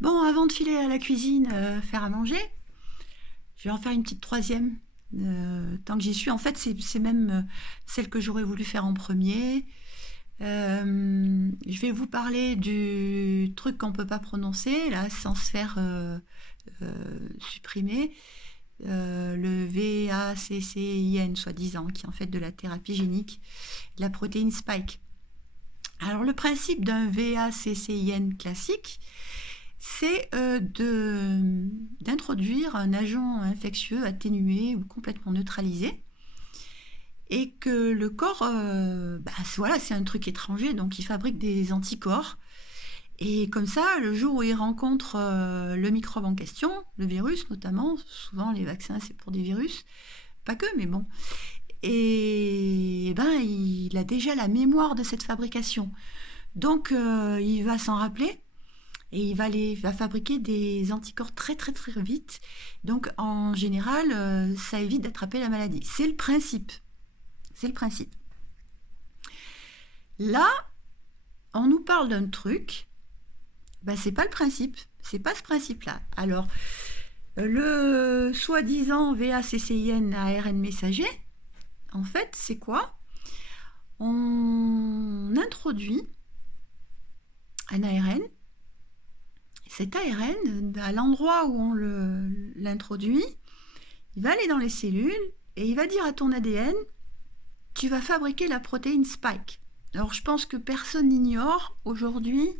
Bon, avant de filer à la cuisine, faire à manger, je vais en faire une petite troisième. Tant que j'y suis, en fait, c'est même celle que j'aurais voulu faire en premier. Je vais vous parler du truc qu'on ne peut pas prononcer, là, sans se faire supprimer. Le VACCIN, soi-disant, qui est en fait de la thérapie génique, de la protéine spike. Alors, le principe d'un VACCIN classique, c'est d'introduire un agent infectieux atténué ou complètement neutralisé et que le corps, voilà, c'est un truc étranger, donc il fabrique des anticorps. Et comme ça, le jour où il rencontre le microbe en question, le virus notamment, souvent les vaccins c'est pour des virus, pas que, mais bon, et ben il a déjà la mémoire de cette fabrication. Donc il va s'en rappeler et va fabriquer des anticorps très très très vite. Donc en général, ça évite d'attraper la maladie. C'est le principe. C'est le principe. Là, on nous parle d'un truc, c'est pas le principe. C'est pas ce principe-là. Alors, le soi-disant VACCIN ARN messager, en fait, c'est quoi? On introduit un ARN. Cet ARN, à l'endroit où on l'introduit, il va aller dans les cellules et il va dire à ton ADN, tu vas fabriquer la protéine spike. Alors je pense que personne n'ignore aujourd'hui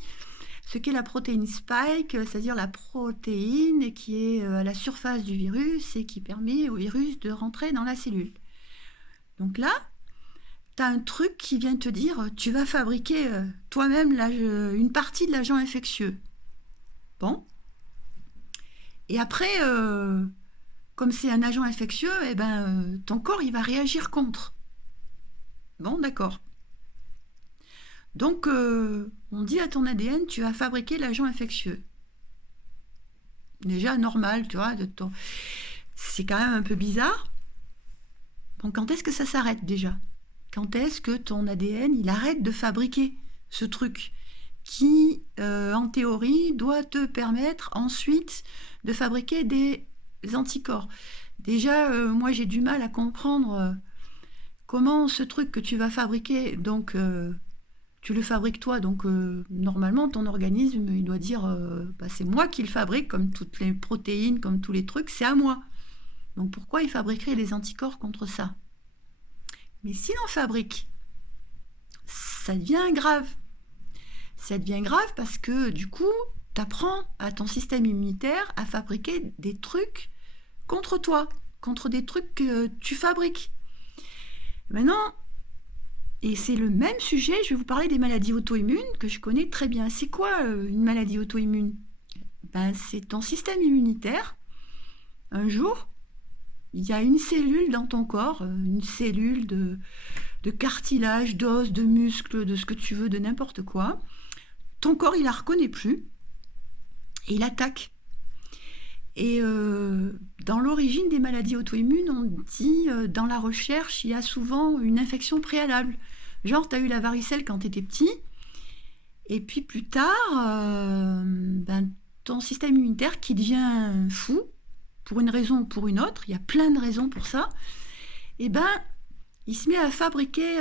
ce qu'est la protéine spike, c'est-à-dire la protéine qui est à la surface du virus et qui permet au virus de rentrer dans la cellule. Donc là, tu as un truc qui vient te dire, tu vas fabriquer toi-même une partie de l'agent infectieux. Bon. Et après, comme c'est un agent infectieux, ton corps il va réagir contre. Bon, d'accord. Donc, on dit à ton ADN, tu vas fabriquer l'agent infectieux. Déjà normal, tu vois. C'est quand même un peu bizarre. Donc, quand est-ce que ça s'arrête déjà? Quand est-ce que ton ADN il arrête de fabriquer ce truc qui, en théorie, doit te permettre ensuite de fabriquer des anticorps? Déjà, moi j'ai du mal à comprendre comment ce truc que tu vas fabriquer, donc tu le fabriques toi, donc normalement ton organisme il doit dire c'est moi qui le fabrique, comme toutes les protéines, comme tous les trucs, c'est à moi. Donc pourquoi il fabriquerait des anticorps contre ça? Mais s'il en fabrique, ça devient grave. Ça devient grave parce que du coup, tu apprends à ton système immunitaire à fabriquer des trucs contre toi, contre des trucs que tu fabriques. Maintenant, et c'est le même sujet, je vais vous parler des maladies auto-immunes que je connais très bien. C'est quoi une maladie auto-immune? C'est ton système immunitaire. Un jour, il y a une cellule dans ton corps, une cellule de cartilage, d'os, de muscles, de ce que tu veux, de n'importe quoi. Ton corps, il la reconnaît plus et il attaque. Et dans l'origine des maladies auto-immunes, on dit, dans la recherche, il y a souvent une infection préalable. Genre, tu as eu la varicelle quand tu étais petit, et puis plus tard, ton système immunitaire qui devient fou, pour une raison ou pour une autre, il y a plein de raisons pour ça, et il se met à fabriquer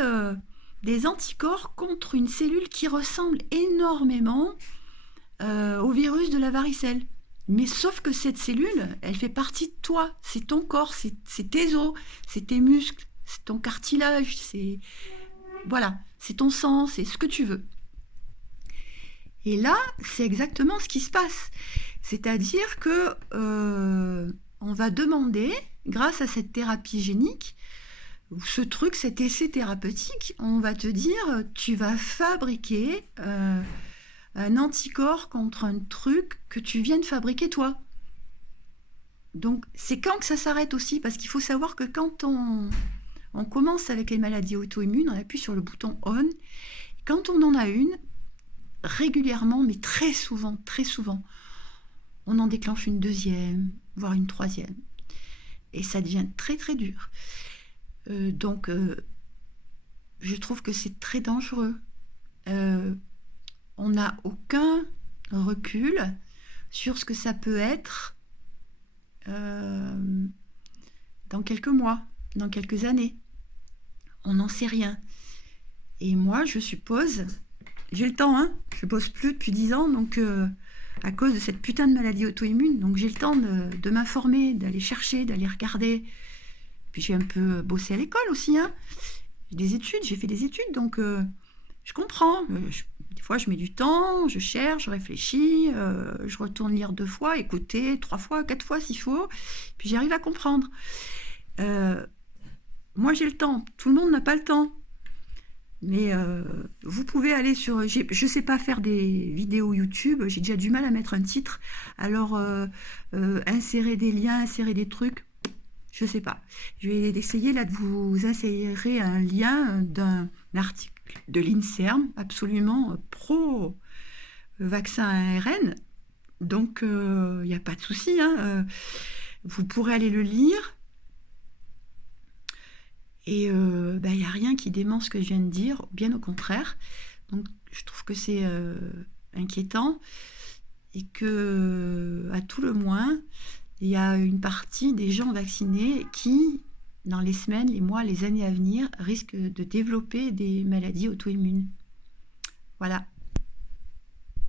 des anticorps contre une cellule qui ressemble énormément au virus de la varicelle. Mais sauf que cette cellule, elle fait partie de toi. C'est ton corps, c'est tes os, c'est tes muscles, c'est ton cartilage, c'est ton sang, c'est ce que tu veux. Et là, c'est exactement ce qui se passe. C'est-à-dire que on va demander, grâce à cette thérapie génique, ce truc, cet essai thérapeutique, on va te dire, tu vas fabriquer un anticorps contre un truc que tu viens de fabriquer toi. Donc c'est quand que ça s'arrête aussi, parce qu'il faut savoir que quand on commence avec les maladies auto-immunes, on appuie sur le bouton on. Quand on en a une, régulièrement, mais très souvent, on en déclenche une deuxième, voire une troisième. Et ça devient très très dur. Donc je trouve que c'est très dangereux. On n'a aucun recul sur ce que ça peut être dans quelques mois, dans quelques années. On n'en sait rien. Et moi, je suppose, j'ai le temps, hein, je bosse plus depuis 10 ans, donc à cause de cette putain de maladie auto-immune, donc j'ai le temps de m'informer, d'aller chercher, d'aller regarder. Puis j'ai un peu bossé à l'école aussi, hein. J'ai fait des études, donc je comprends. Des fois, je mets du temps, je cherche, je réfléchis, je retourne lire 2 fois, écouter 3 fois, 4 fois s'il faut, puis j'arrive à comprendre. Moi, j'ai le temps. Tout le monde n'a pas le temps. Mais vous pouvez aller sur... Je ne sais pas faire des vidéos YouTube, j'ai déjà du mal à mettre un titre. Alors, insérer des liens, insérer des trucs, je ne sais pas. Je vais essayer là de vous insérer un lien d'un article de l'INSERM, absolument pro-vaccin ARN. Donc, il n'y a pas de souci, hein. Vous pourrez aller le lire. Et il n'y a rien qui dément ce que je viens de dire, bien au contraire. Donc je trouve que c'est inquiétant et que, à tout le moins, il y a une partie des gens vaccinés qui, dans les semaines, les mois, les années à venir, risquent de développer des maladies auto-immunes. Voilà.